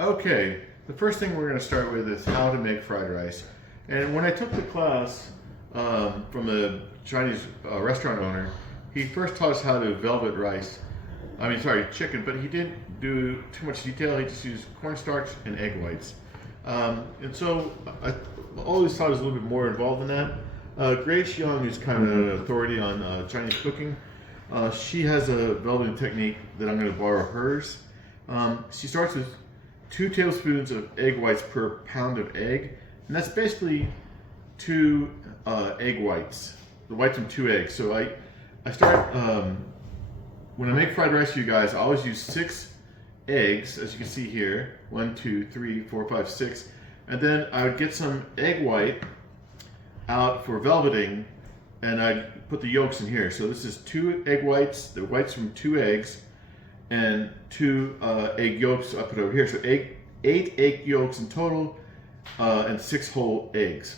Okay, the first thing we're going to start with is how to make fried rice. And when I took the class from a Chinese restaurant owner, he first taught us how to velvet rice. Chicken, but he didn't do too much detail. He just used cornstarch and egg whites. And so I always thought it was a little bit more involved than that. Grace Young, who's kind of an authority on Chinese cooking, she has a velveting technique that I'm going to borrow hers. She starts with 2 tablespoons of egg whites per pound of egg, and that's basically 2 egg whites, the whites from 2 eggs. So I start, when I make fried rice for you guys, I always use 6 eggs, as you can see here, 1, 2, 3, 4, 5, 6, and then I would get some egg white out for velveting, and I'd put the yolks in here. So this is 2 egg whites, the whites from 2 eggs, and 2 egg yolks I put over here. So 8 egg yolks in total, and 6 whole eggs.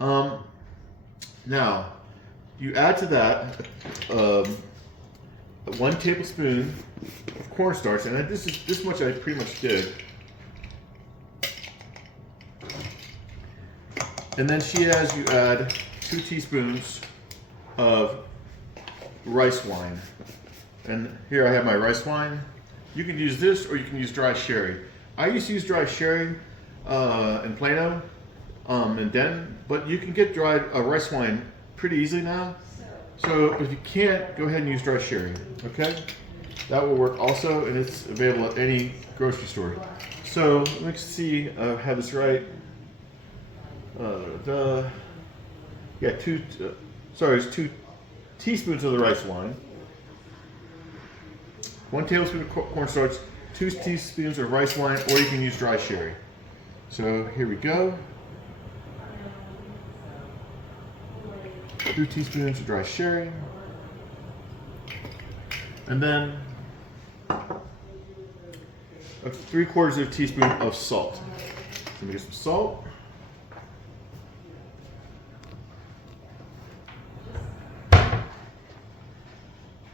Now, you add to that 1 tablespoon of cornstarch, and this much I pretty much did. And then she has you add 2 teaspoons of rice wine. And here I have my rice wine. You can use this or you can use dry sherry. I used to use dry sherry in Plano and Denton, but you can get dried rice wine pretty easily now. So if you can't, go ahead and use dry sherry, okay? That will work also, and it's available at any grocery store. So let's see, I have this right. It's 2 teaspoons of the rice wine, 1 tablespoon of cornstarch, 2 teaspoons of rice wine, or you can use dry sherry. So here we go. 2 teaspoons of dry sherry, and then 3/4 of a teaspoon of salt. Let me get some salt.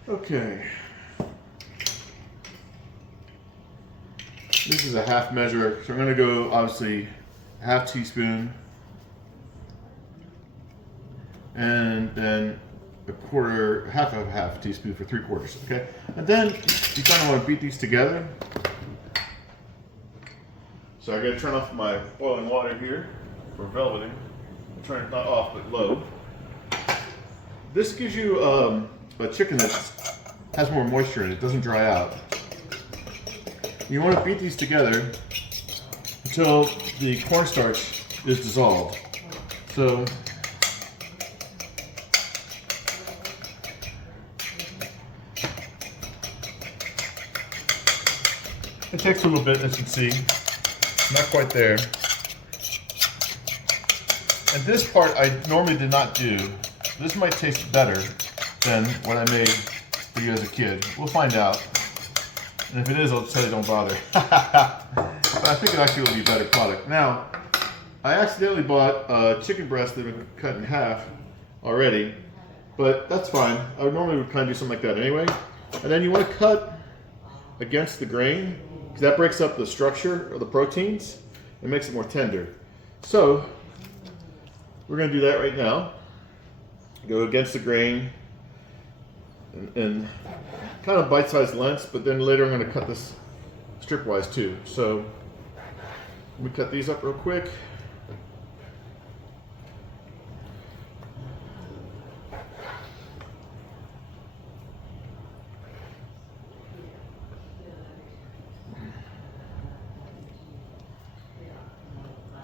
Okay. This is a half measure, so I'm going to go obviously a 1/2 teaspoon, and then half of a half teaspoon for 3/4. Okay, and then you kind of want to beat these together. So I got to turn off my boiling water here for velveting. Turn it not off but low. This gives you a chicken that has more moisture in it, doesn't dry out. You want to beat these together until the cornstarch is dissolved. So it takes a little bit, as you can see. Not quite there. And this part I normally did not do. This might taste better than what I made for you as a kid. We'll find out. And if it is, I'll tell you don't bother. But I think it actually will be a better product. Now, I accidentally bought a chicken breast that had been cut in half already, but that's fine. I would normally kind of do something like that anyway. And then you want to cut against the grain, because that breaks up the structure of the proteins and makes it more tender. So, we're going to do that right now. Go against the grain and kind of bite-sized lengths, but then later I'm going to cut this strip-wise too. So let me cut these up real quick.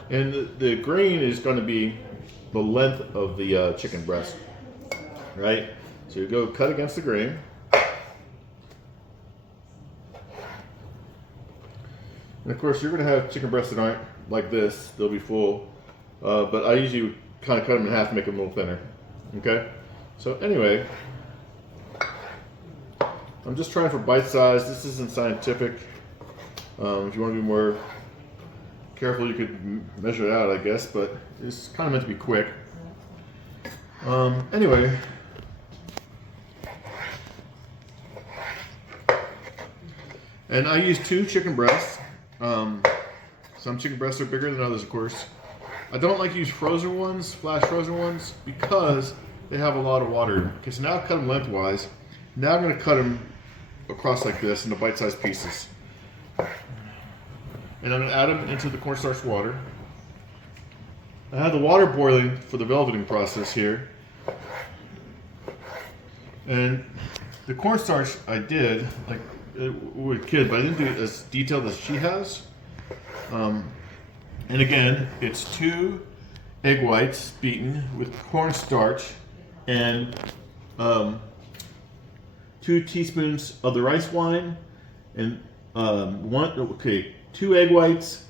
And the grain is going to be the length of the chicken breast, right? So you go cut against the grain. And of course, you're going to have chicken breasts that aren't like this. They'll be full. But I usually kind of cut them in half and make them a little thinner. Okay? So anyway, I'm just trying for bite size. This isn't scientific. If you want to be more careful, you could measure it out, I guess. But it's kind of meant to be quick. Anyway. And I use 2 chicken breasts. Some chicken breasts are bigger than others, of course. I don't like to use frozen ones, flash frozen ones, because they have a lot of water. Okay, so now I've cut them lengthwise. Now I'm going to cut them across like this into bite-sized pieces. And I'm going to add them into the cornstarch water. I have the water boiling for the velveting process here. And the cornstarch I did, like with a kid, but I didn't do it as detailed as she has. And again, it's 2 egg whites beaten with cornstarch and 2 teaspoons of the rice wine and 2 egg whites,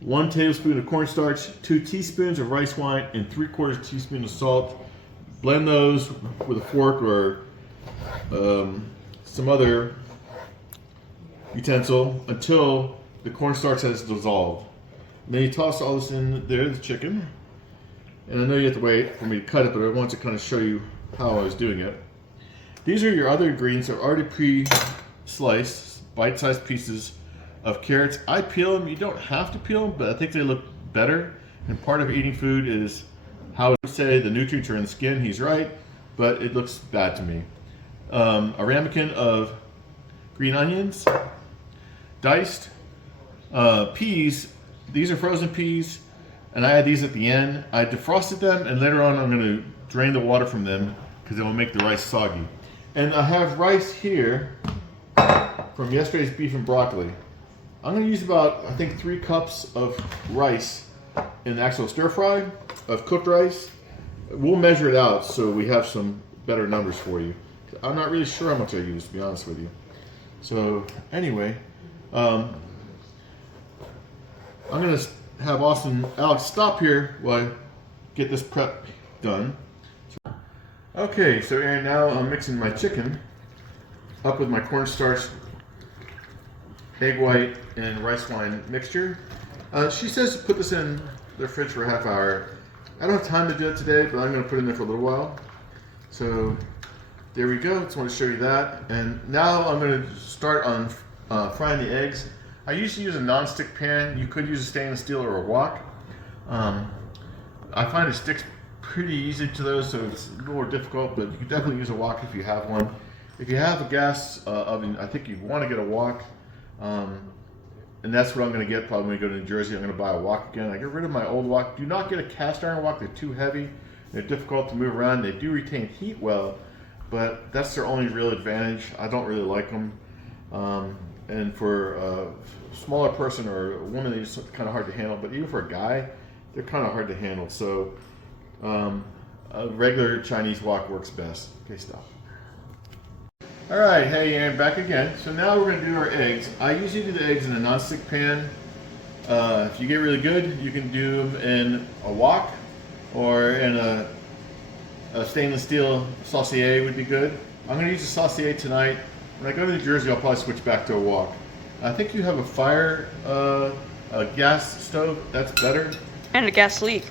1 tablespoon of cornstarch, 2 teaspoons of rice wine, and 3/4 teaspoon of salt. Blend those with a fork or some other utensil until the cornstarch has dissolved. And then you toss all this in there, the chicken. And I know you have to wait for me to cut it, but I want to kind of show you how I was doing it. These are your other ingredients. They're already pre-sliced, bite-sized pieces of carrots. I peel them. You don't have to peel them, but I think they look better. And part of eating food is how to say the nutrients are in the skin. He's right, but it looks bad to me. A ramekin of green onions, diced peas. These are frozen peas, and I add these at the end. I defrosted them, and later on I'm going to drain the water from them because it will make the rice soggy. And I have rice here from yesterday's beef and broccoli. I'm going to use about, I think, 3 cups of rice in the actual stir fry of cooked rice. We'll measure it out so we have some better numbers for you. I'm not really sure how much I use, to be honest with you. So anyway, I'm going to have Alex stop here while I get this prep done. Okay, so Aaron, now I'm mixing my chicken up with my cornstarch, egg white, and rice wine mixture. She says to put this in the fridge for a half hour. I don't have time to do it today, but I'm going to put it in there for a little while. So there we go. Just want to show you that. And now I'm going to start on frying the eggs. I usually use a non-stick pan. You could use a stainless steel or a wok. I find it sticks pretty easy to those, so it's a little more difficult, but you can definitely use a wok if you have one. If you have a gas oven, I think you want to get a wok. And that's what I'm going to get probably when we go to New Jersey. I'm going to buy a wok again. I get rid of my old wok. Do not get a cast iron wok. They're too heavy. They're difficult to move around. They do retain heat well, but that's their only real advantage. I don't really like them. And for a smaller person or a woman, they're kind of hard to handle. But even for a guy, they're kind of hard to handle. So a regular Chinese wok works best. Okay, stop. All right, hey Aaron, back again. So now we're going to do our eggs. I usually do the eggs in a non-stick pan. If you get really good, you can do them in a wok or in a stainless steel saucier would be good. I'm going to use a saucier tonight. When I go to New Jersey, I'll probably switch back to a wok. I think you have a gas stove. That's better. And a gas leak.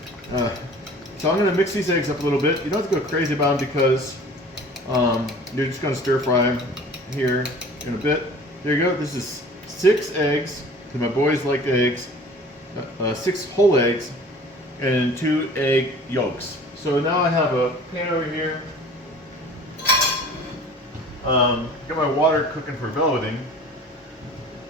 So I'm going to mix these eggs up a little bit. You don't have to go crazy about them because you're just going to stir fry them here in a bit. There you go. This is 6 eggs, because my boys like eggs. 6 whole eggs and 2 egg yolks. So now I have a pan over here. Got my water cooking for velveting.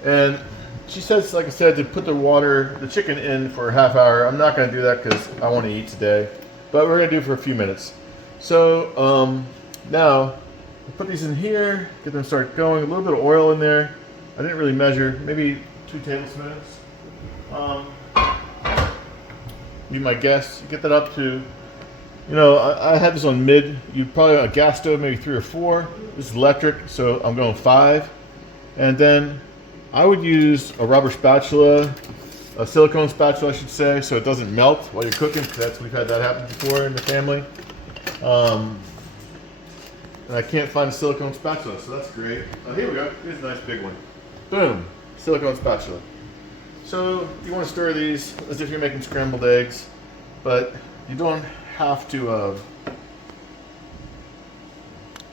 And she says, like I said, to put the chicken in for a half hour. I'm not going to do that because I want to eat today. But we're going to do it for a few minutes. So now, I put these in here, get them started going. A little bit of oil in there. I didn't really measure, maybe 2 tablespoons. Be my guess. Get that up to, I had this on mid. You'd probably a gas stove, maybe 3 or 4. This is electric, so I'm going 5. And then I would use a rubber spatula, a silicone spatula, I should say, so it doesn't melt while you're cooking. We've had that happen before in the family. And I can't find a silicone spatula, so that's great. Here we go. Here's a nice big one. Boom, silicone spatula. So you want to stir these as if you're making scrambled eggs, but you don't have to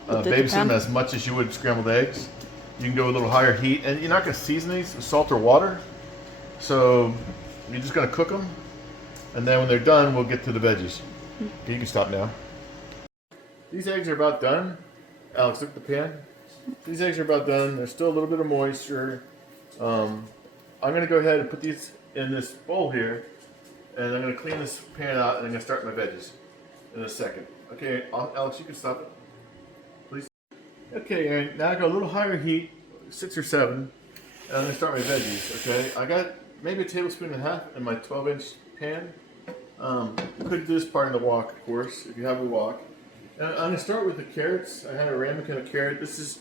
babysit them as much as you would scrambled eggs. You can go a little higher heat, and you're not going to season these with salt or water. So you're just gonna cook them, and then when they're done, we'll get to the veggies. You can stop now. These eggs are about done. Alex, look at the pan. These eggs are about done. There's still a little bit of moisture. I'm gonna go ahead and put these in this bowl here, and I'm gonna clean this pan out, and I'm gonna start my veggies in a second. Okay, Alex, you can stop it, please. Okay, and now I got a little higher heat, 6 or 7, and I'm gonna start my veggies. Okay, I got maybe a tablespoon and a half in my 12-inch pan. You could do this part in the wok, of course, if you have a wok. And I'm gonna start with the carrots. I have a ramekin of carrot. This is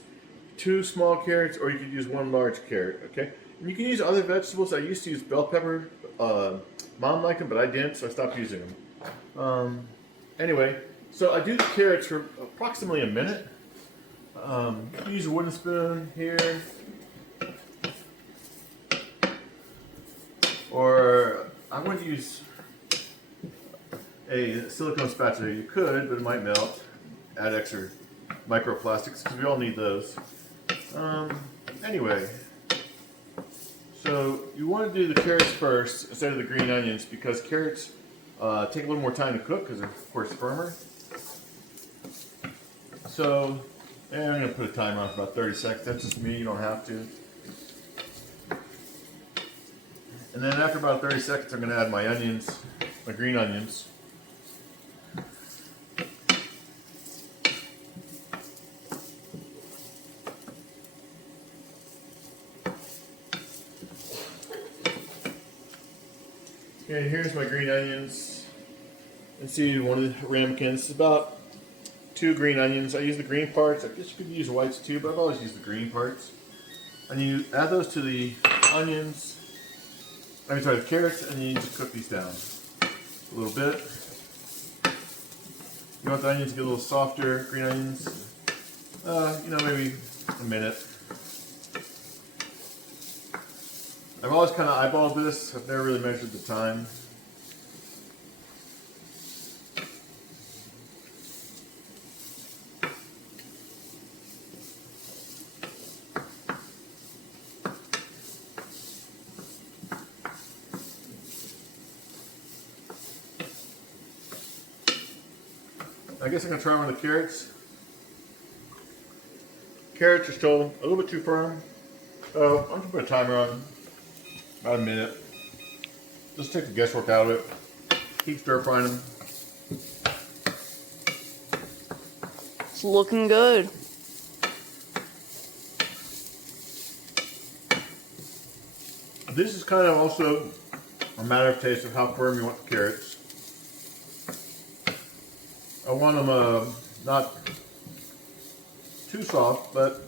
2 small carrots, or you could use 1 large carrot. Okay, and you can use other vegetables. I used to use bell pepper. Mom liked them, but I didn't, so I stopped using them. Anyway, so I do the carrots for approximately a minute. You can use a wooden spoon here, or I would use a silicone spatula. You could, but it might melt. Add extra microplastics because we all need those. Anyway, so you want to do the carrots first instead of the green onions because carrots take a little more time to cook because they're, of course, firmer. So, and I'm going to put a timer on for about 30 seconds. That's just me, you don't have to. And then after about 30 seconds, I'm going to add my onions, my green onions. Okay, here's my green onions. And see one of the ramekins. It's about 2 green onions. I use the green parts. I guess you could use whites too, but I've always used the green parts. And you add those to the onions. The carrots, and then you just cook these down a little bit. You want the onions to get a little softer, green onions. Maybe a minute. I've always kind of eyeballed this. I've never really measured the time. I guess I'm going to try one of the carrots. Carrots are still a little bit too firm. So I'm going to put a timer on. About a minute. Just take the guesswork out of it. Keep stir frying them. It's looking good. This is kind of also a matter of taste of how firm you want the carrots. I want them not too soft, but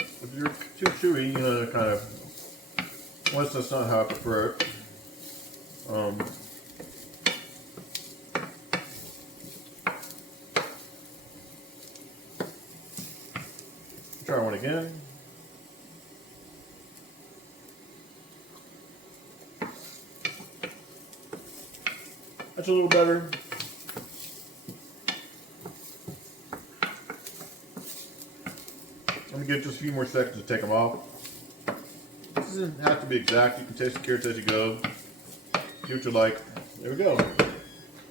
if you're too chewy, they're kind of, once that's not how I prefer it. Try one again. That's a little better. I'm going to give just a few more seconds to take them off. This doesn't have to be exact. You can taste the carrots as you go. See what you like. There we go. I'm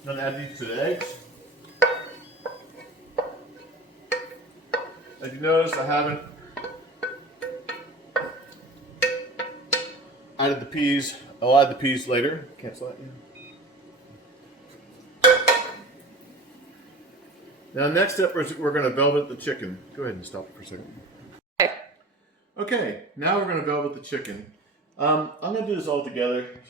going to add these to the eggs. As you notice, I haven't added the peas. I'll add the peas later. Cancel that. Now, next step is we're going to velvet the chicken. Go ahead and stop it for a second. Okay, now we're going to velvet the chicken. I'm going to do this all together.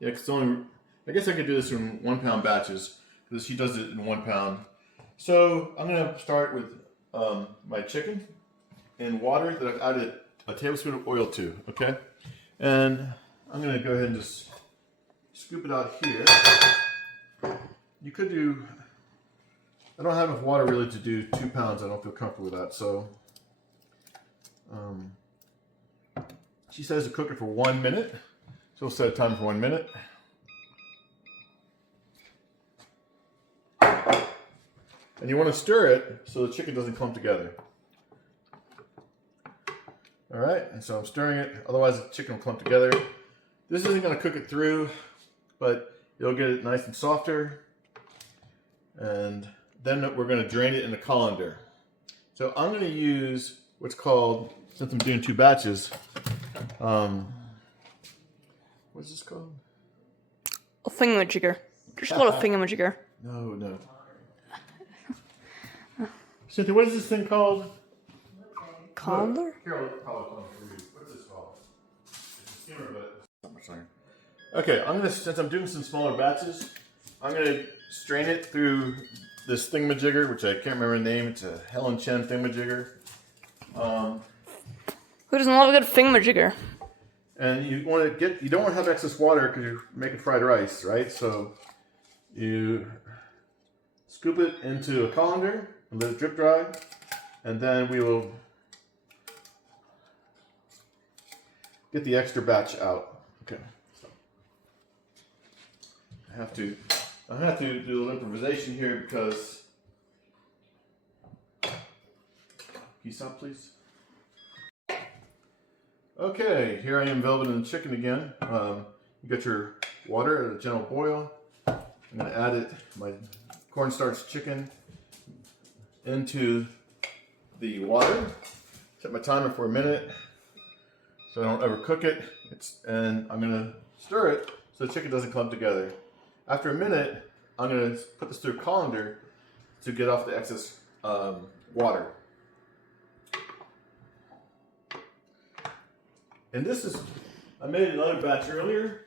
It's only, I guess I could do this in 1 pound batches because she does it in 1 pound. So I'm going to start with my chicken in water that I've added a tablespoon of oil to, okay? And I'm going to go ahead and just scoop it out here. You could do, I don't have enough water really to do 2 pounds. I don't feel comfortable with that, so. She says to cook it for 1 minute, so we'll set a timer for 1 minute. And you want to stir it so the chicken doesn't clump together. All right, and so I'm stirring it. Otherwise, the chicken will clump together. This isn't going to cook it through, but you'll get it nice and softer. And then we're going to drain it in a colander. So I'm going to use what's called, since I'm doing 2 batches, what's this called? A thingamajigger. Just call it a thingamajigger. No. Cynthia, what is this thing called? Colander? Here, I'll probably call it for you. What is this called? It's a skimmer, but it's not much longer. Okay, since I'm doing some smaller batches, I'm gonna strain it through this thingamajigger, which I can't remember the name. It's a Helen Chen thingamajigger. Who doesn't love a good thingamajigger? And you don't want to have excess water because you're making fried rice, right? So you scoop it into a colander and let it drip dry, and then we will get the extra batch out. Okay. So I have to do a little improvisation here because. Can you stop, please? Okay, here I am velveting the chicken again. You got your water at a gentle boil. I'm going to add my cornstarch chicken into the water. Set my timer for a minute so I don't overcook it. And I'm going to stir it so the chicken doesn't clump together. After a minute, I'm going to put this through a colander to get off the excess water. And this is, I made another batch earlier.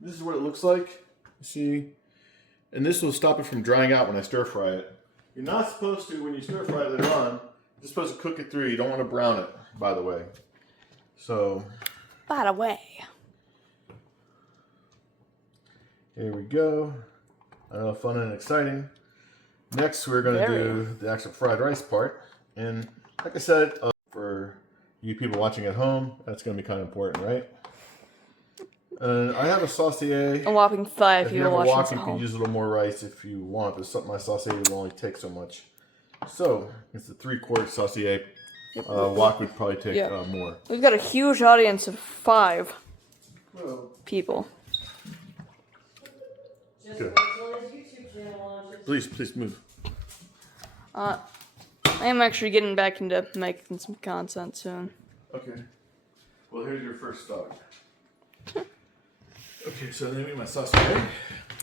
This is what it looks like. You see? And this will stop it from drying out when I stir fry it. You're not supposed to, when you stir fry it later on, you're supposed to cook it through. You don't want to brown it, by the way. So. By the way. Here we go. I know, fun and exciting. Next, we're going to do the actual fried rice part. And like I said, for you people watching at home, that's going to be kind of important, right? And I have a saucier. A whopping 5 people watching at you home. can use a little more rice if you want, but my saucier will only take so much. So, it's a 3/4 saucier. Wok would probably take more. We've got a huge audience of 5 people. Good. Please move. I am actually getting back into making some content soon. Okay. Well, here's your first start. Okay, so let me get my saucier.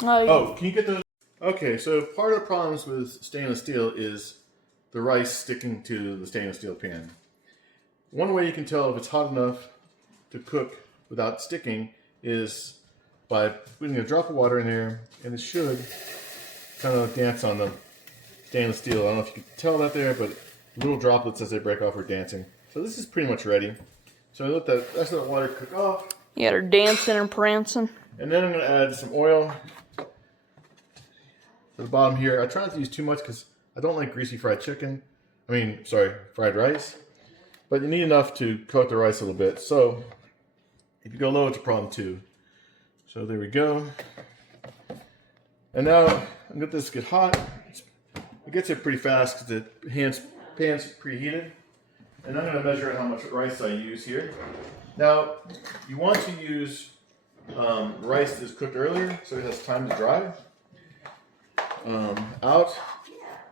Oh, can you get those? Okay, so part of the problems with stainless steel is the rice sticking to the stainless steel pan. One way you can tell if it's hot enough to cook without sticking is by putting a drop of water in there, and it should kind of dance on the stainless steel. I don't know if you can tell that there, but little droplets as they break off are dancing. So this is pretty much ready. So I let that water cook off. Yeah, they're dancing and prancing. And then I'm going to add some oil to the bottom here. I try not to use too much because I don't like greasy fried fried rice. But you need enough to coat the rice a little bit. So if you go low, it's a problem too. So there we go. And now I'm going to let this get hot. It gets it pretty fast because the pan's preheated. And I'm going to measure how much rice I use here. Now, you want to use rice that's cooked earlier so it has time to dry out.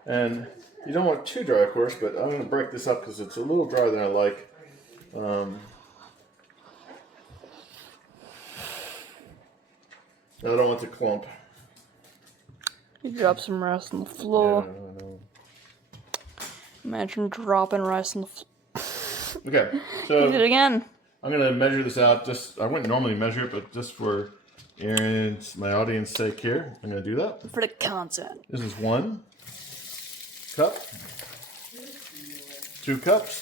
And you don't want it too dry, of course, but I'm going to break this up because it's a little drier than I like. I don't want it to clump. You drop some rice on the floor. Yeah, I know. Imagine dropping rice on the floor. Okay, so You did it again. I'm going to measure this out. I wouldn't normally measure it, but just for Aaron's, my audience sake here, I'm going to do that. For the concept. This is 1 cup, 2 cups,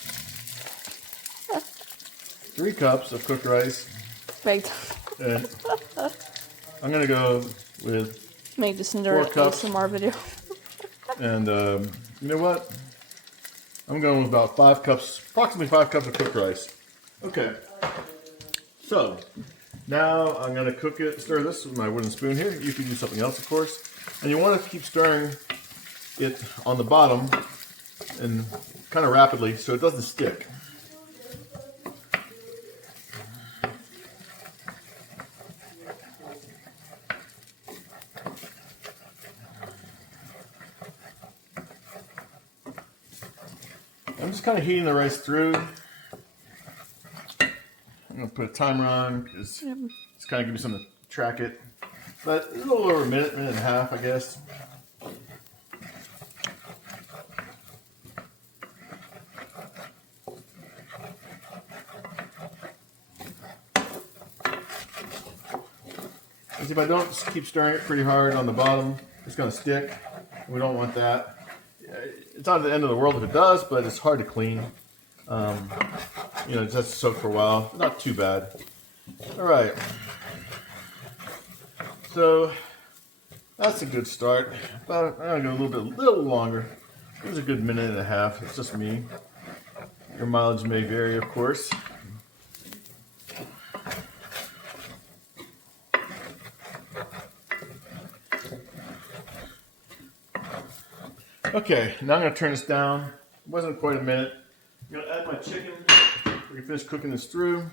3 cups of cooked rice, Baked. and I'm going to go with Make this into an 4 cups. ASMR video. And you know what? I'm going with about 5 cups, approximately 5 cups of cooked rice. Okay. So now I'm going to stir this with my wooden spoon here. You can use something else, of course. And you want to keep stirring it on the bottom and kind of rapidly so it doesn't stick. I'm just kind of heating the rice through. I'm going to put a timer on because it's kind of give me something to track it. But a little over a minute, minute and a half, I guess. If I don't keep stirring it pretty hard on the bottom, it's going to stick. We don't want that. It's not the end of the world if it does, but it's hard to clean. You know, it just soak for a while. Not too bad. All right. So that's a good start. I'm going to go a little longer. It was a good minute and a half. It's just me. Your mileage may vary, of course. Okay, now I'm going to turn this down. It wasn't quite a minute. I'm going to add my chicken. We can finish cooking this through.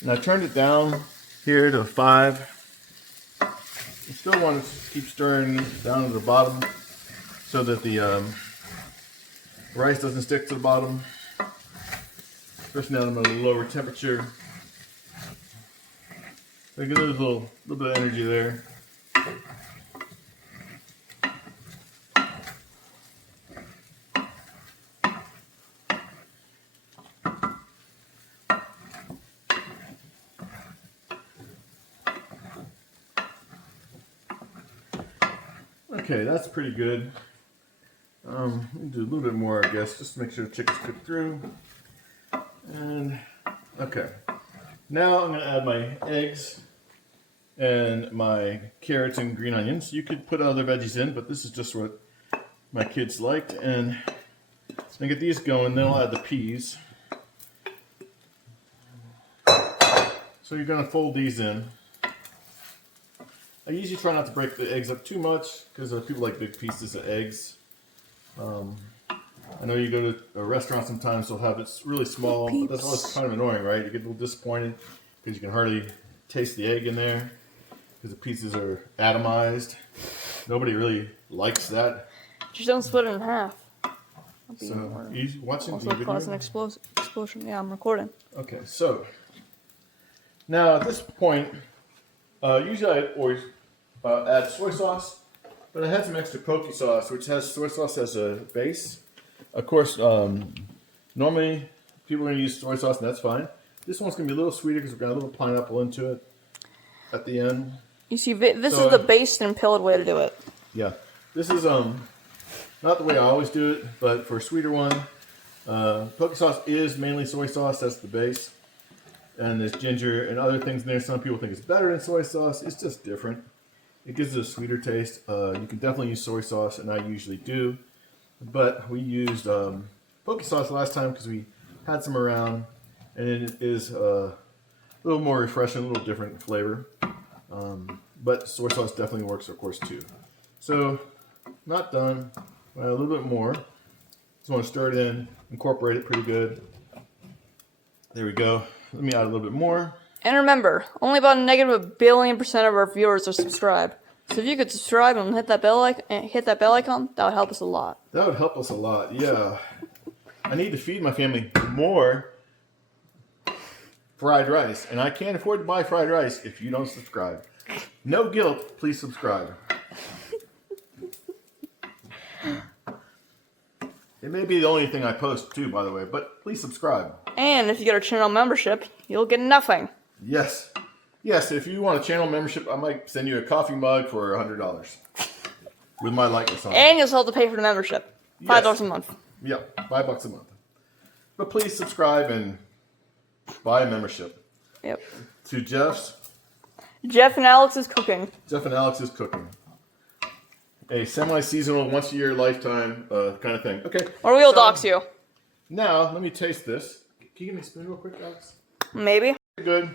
And I turned it down here to 5. You still want to keep stirring down to the bottom so that the rice doesn't stick to the bottom. Especially now that I'm at a lower temperature. So get a little bit of energy there. Okay, that's pretty good. We'll do a little bit more, I guess, just to make sure the chicken's cooked through. And okay, now I'm going to add my eggs and my carrots and green onions. You could put other veggies in, but this is just what my kids liked. And I get these going, then I'll add the peas. So you're going to fold these in. I usually try not to break the eggs up too much because people like big pieces of eggs. I know you go to a restaurant sometimes, they'll have it really small, but that's always kind of annoying, right? You get a little disappointed because you can hardly taste the egg in there because the pieces are atomized. Nobody really likes that. Just don't split it in half. So, you watching the Also video? cause an explosion. Yeah, I'm recording. Okay, so now at this point, usually I always add soy sauce, but I had some extra poke sauce, which has soy sauce as a base. Of course, normally people are going to use soy sauce, and that's fine. This one's going to be a little sweeter because we've got a little pineapple into it at the end. You see, this is the based and pilled way to do it. Yeah, this is not the way I always do it, but for a sweeter one, poke sauce is mainly soy sauce. That's the base, and there's ginger and other things in there. Some people think it's better than soy sauce. It's just different. It gives it a sweeter taste. You can definitely use soy sauce, and I usually do. But we used poke sauce last time because we had some around, and it is a little more refreshing, a little different flavor. But soy sauce definitely works, of course, too. So, not done. Add a little bit more. Just want to stir it in, incorporate it pretty good. There we go. Let me add a little bit more. And remember, only about -1 billion% of our viewers are subscribed. So if you could subscribe and hit that bell icon, that would help us a lot. That would help us a lot, yeah. I need to feed my family more fried rice, and I can't afford to buy fried rice if you don't subscribe. No guilt, please subscribe. It may be the only thing I post too, by the way, but please subscribe. And if you get our channel membership, you'll get nothing. Yes. Yes, if you want a channel membership, I might send you a coffee mug for $100 with my likeness on it. And you'll still have to pay for the membership. $5 a month. Yep, $5 a month. But please subscribe and buy a membership. Yep. To Jeff's. Jeff and Alex's Cooking. Jeff and Alex's Cooking. A semi-seasonal, once-a-year, lifetime kind of thing. Okay. Or we'll dox you. Now, let me taste this. Can you give me a spoon real quick, Alex? Maybe. Good.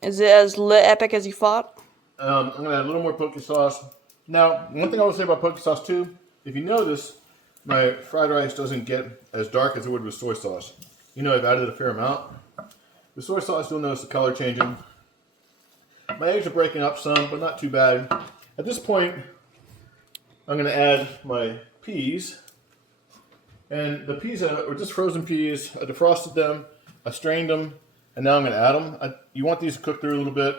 Is it as epic as you thought? I'm going to add a little more poke sauce. Now, one thing I will say about poke sauce, too, if you notice, my fried rice doesn't get as dark as it would with soy sauce. You know, I've added a fair amount. With soy sauce, you'll notice the color changing. My eggs are breaking up some, but not too bad. At this point, I'm going to add my peas. And the peas are just frozen peas. I defrosted them, I strained them, and now I'm going to add them. You want these to cook through a little bit.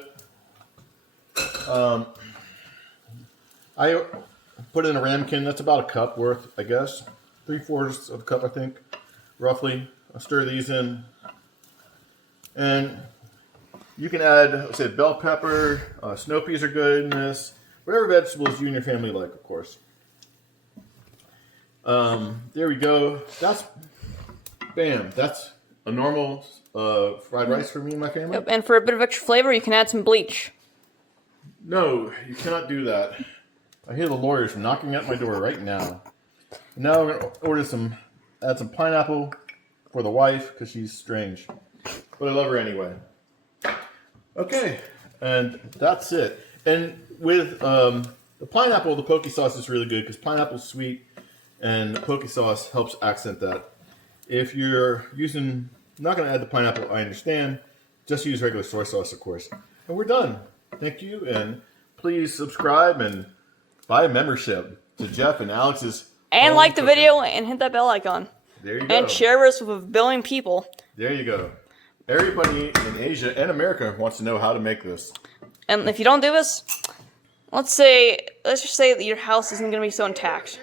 I put it in a ramekin. That's about a cup worth, I guess. 3/4 of a cup, I think, roughly. I'll stir these in. And you can add, let's say, bell pepper. Snow peas are good in this. Whatever vegetables you and your family like, of course. There we go. Bam. That's a normal fried rice for me and my family. Yep, and for a bit of extra flavor, you can add some bleach. No, you cannot do that. I hear the lawyers knocking at my door right now. Now we're going to add some pineapple for the wife because she's strange. But I love her anyway. Okay, and that's it. And with the pineapple, the poke sauce is really good because pineapple's sweet and the poke sauce helps accent that. If you're not going to add the pineapple, I understand. Just use regular soy sauce, of course. And we're done. Thank you, and please subscribe and buy a membership to Jeff and Alex's. And like the video and hit that bell icon. There you go. And share this with 1 billion people. There you go. Everybody in Asia and America wants to know how to make this. And if you don't do this, let's just say that your house isn't going to be so intact.